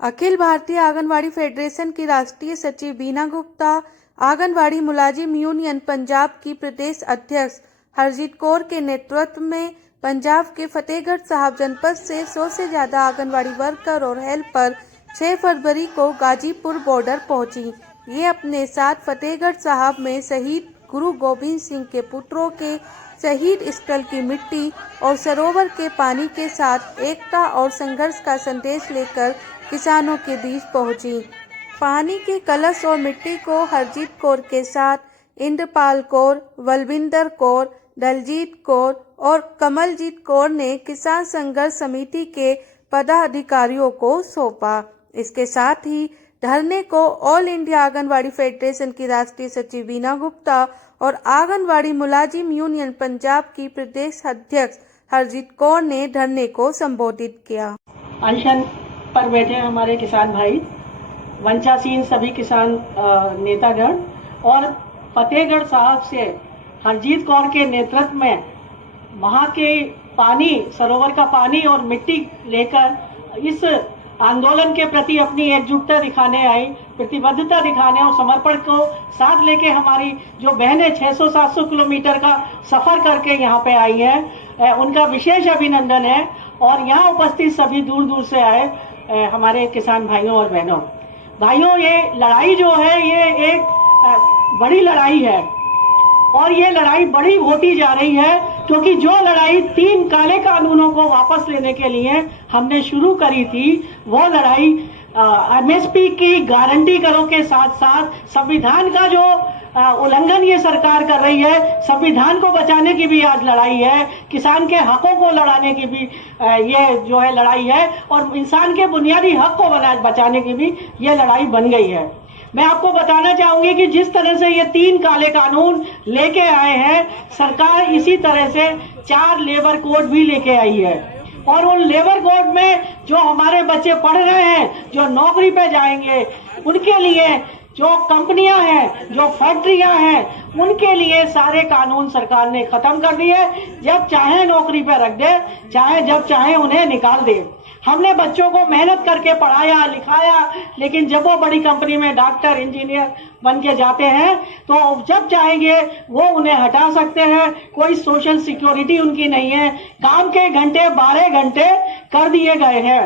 Akhil Bharatiya anganwadi federation की राष्ट्रीय सचिव बीना गुप्ता, आंगनवाड़ी मुलाजिम यूनियन पंजाब की प्रदेश अध्यक्ष हरजीत कौर के नेतृत्व में पंजाब के फतेहगढ़ साहब जनपद से 100 से ज्यादा आंगनवाड़ी वर्कर और हेल्पर 6 फरवरी को गाजीपुर बॉर्डर पहुंची। ये अपने साथ फतेहगढ़ साहब में शहीद गुरु गोबिंद सिंह के पुत्रों के शहीद स्थल की मिट्टी और सरोवर के पानी के साथ एकता और संघर्ष का संदेश लेकर किसानों के बीच पहुंची। पानी के कलश और मिट्टी को हरजीत कौर के साथ इंद्रपाल कौर, बलविंदर कौर, दलजीत कौर और कमलजीत कौर ने किसान संघर्ष समिति के पदाधिकारियों को सौंपा। इसके साथ ही धरने को ऑल इंडिया आंगनवाड़ी फेडरेशन की राष्ट्रीय सचिव बीना गुप्ता और आंगनवाड़ी मुलाजिम यूनियन पंजाब की प्रदेश अध्यक्ष हरजीत कौर ने धरने को संबोधित किया। अनशन पर बैठे हमारे किसान भाई, वंचासीन सभी किसान नेतागण और फतेहगढ़ साहब से हरजीत कौर के नेतृत्व में वहाँ के पानी, सरोवर का पानी और मिट्टी लेकर इस आंदोलन के प्रति अपनी एकजुटता दिखाने आई, प्रतिबद्धता दिखाने और समर्पण को साथ लेके हमारी जो बहनें 600-700 किलोमीटर का सफर करके यहाँ पे आई हैं, उनका विशेष अभिनंदन है। और यहाँ उपस्थित सभी दूर दूर से आए हमारे किसान भाइयों और भाइयों, ये लड़ाई जो है ये एक बड़ी लड़ाई है और ये लड़ाई बड़ी होती जा रही है, क्योंकि जो लड़ाई 3 काले कानूनों को वापस लेने के लिए हमने शुरू करी थी, वो लड़ाई एमएसपी की गारंटी करो के साथ साथ संविधान का जो उल्लंघन ये सरकार कर रही है, संविधान को बचाने की भी आज लड़ाई है, किसान के हकों को लड़ाने की भी ये जो है लड़ाई है और इंसान के बुनियादी हक को बचाने की भी ये लड़ाई बन गई है। मैं आपको बताना चाहूंगी कि जिस तरह से ये 3 काले कानून लेके आए हैं, सरकार इसी तरह से 4 लेबर कोड भी लेके आई है और उन लेबर कोड में जो हमारे बच्चे पढ़ रहे हैं, जो नौकरी पे जाएंगे, उनके लिए जो कंपनियां हैं, जो फैक्ट्रियां हैं, उनके लिए सारे कानून सरकार ने खत्म कर दिए। जब चाहे नौकरी पे रख दे, चाहे जब चाहे उन्हें निकाल दे। हमने बच्चों को मेहनत करके पढ़ाया लिखाया, लेकिन जब वो बड़ी कंपनी में डॉक्टर इंजीनियर बन के जाते हैं तो जब चाहेंगे वो उन्हें हटा सकते हैं। कोई सोशल सिक्योरिटी उनकी नहीं है। काम के घंटे 12 घंटे कर दिए गए हैं।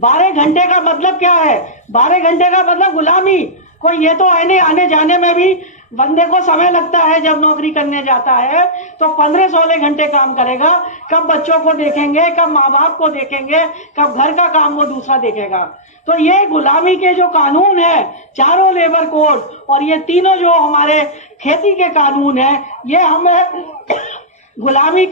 12 घंटे का मतलब क्या है? 12 घंटे का मतलब गुलामी। कोई ये तो आने जाने में भी बंदे को समय लगता है। जब नौकरी करने जाता है तो 15-16 घंटे काम करेगा। कब बच्चों को देखेंगे, कब माँ बाप को देखेंगे, कब घर का काम वो दूसरा देखेगा। तो ये गुलामी के जो कानून है, चारों लेबर कोड और ये तीनों जो हमारे खेती के कानून है, ये हमें गुलामी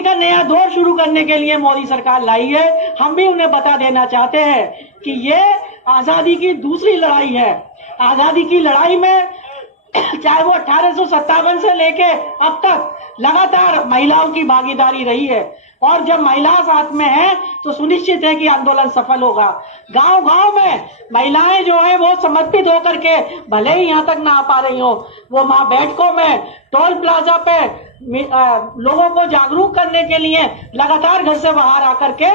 का नया दौर शुरू करने के लिए मोदी सरकार लाई है। हम भी उन्हें बता देना चाहते हैं कि ये आजादी की दूसरी लड़ाई है। आजादी की लड़ाई में चाहे वो 1857 से लेके अब तक लगातार महिलाओं की भागीदारी रही है और जब महिला साथ में है तो सुनिश्चित है कि आंदोलन सफल होगा। गांव-गांव में महिलाएं जो है वो समर्पित होकर के, भले ही यहाँ तक ना आ पा रही हो, वो वहां बैठकों में, टोल प्लाजा पे लोगों को जागरूक करने के लिए लगातार घर से बाहर आकर के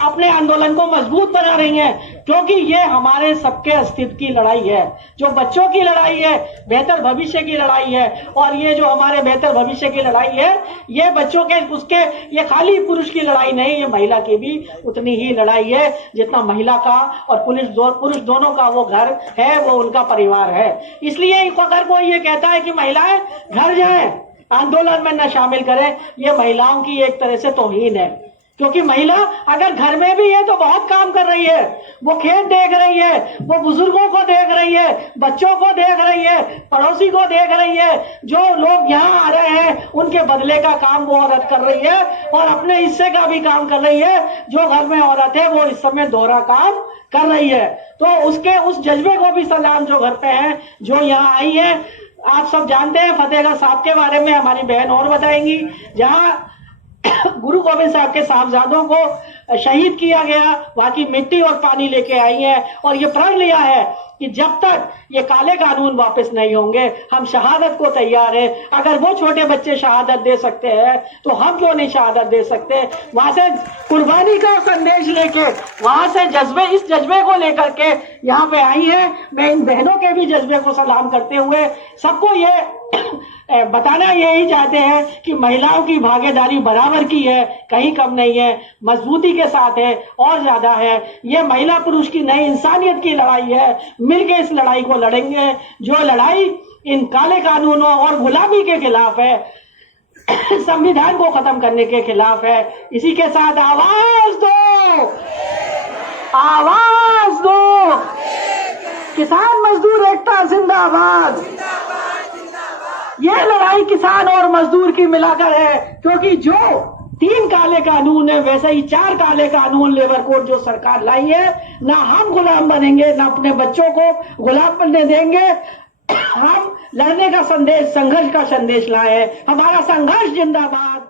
अपने आंदोलन को मजबूत बना रही हैं, क्योंकि ये हमारे सबके अस्तित्व की लड़ाई है, जो बच्चों की लड़ाई है, बेहतर भविष्य की लड़ाई है। और ये जो हमारे बेहतर भविष्य की लड़ाई है, ये बच्चों के उसके ये खाली पुरुष की लड़ाई नहीं, ये महिला की भी उतनी ही लड़ाई है जितना महिला का और पुरुष दोनों का वो घर है, वो उनका परिवार है। इसलिए अगर कोई ये कहता है कि महिलाएं घर जाएं, आंदोलन में न शामिल करें, ये महिलाओं की एक तरह से तौहीन है। क्योंकि महिला अगर घर में भी है तो बहुत काम कर रही है। वो खेत देख रही है, वो बुजुर्गों को देख रही है, बच्चों को देख रही है, पड़ोसी को देख रही है। जो लोग यहाँ आ रहे हैं उनके बदले का काम वो औरत कर रही है और अपने हिस्से का भी काम कर रही है। जो घर में औरत है वो इस समय दोहरा काम कर रही है। तो उसके उस जज्बे को भी सलाम जो घर पे है, जो यहाँ आई है। आप सब जानते हैं फतेहगढ़ साहब के बारे में हमारी बहन और बताएंगी, जहाँ गुरु गोबिंद साहब के साहबजादों को शहीद किया गया, वहां की मिट्टी और पानी लेके आई है और ये प्रण लिया है कि जब तक ये काले कानून वापस नहीं होंगे हम शहादत को तैयार है। अगर वो छोटे बच्चे शहादत दे सकते हैं तो हम क्यों नहीं शहादत दे सकते। वहां से कुर्बानी का संदेश लेके वहां से इस जज्बे को लेकर के यहाँ पे आई है। मैं इन बहनों के भी जज्बे को सलाम करते हुए सबको ये बताना यही चाहते हैं कि महिलाओं की भागीदारी बराबर की है, कहीं कम नहीं है, मजबूती के साथ है और ज्यादा है। ये महिला पुरुष की नई इंसानियत की लड़ाई है। मिलके इस लड़ाई को लड़ेंगे, जो लड़ाई इन काले कानूनों और गुलामी के खिलाफ है, संविधान को खत्म करने के खिलाफ है। इसी के साथ आवाज दो, आवाज दो, किसान मजदूर एकता जिंदाबाद। ये लड़ाई किसान और मजदूर की मिलाकर है, क्योंकि जो 3 काले कानून है वैसे ही 4 काले कानून लेबर कोड जो सरकार लाई है, ना हम गुलाम बनेंगे, ना अपने बच्चों को गुलाम बनने देंगे। हम लड़ने का संदेश, संघर्ष का संदेश लाए हैं। हमारा संघर्ष जिंदाबाद।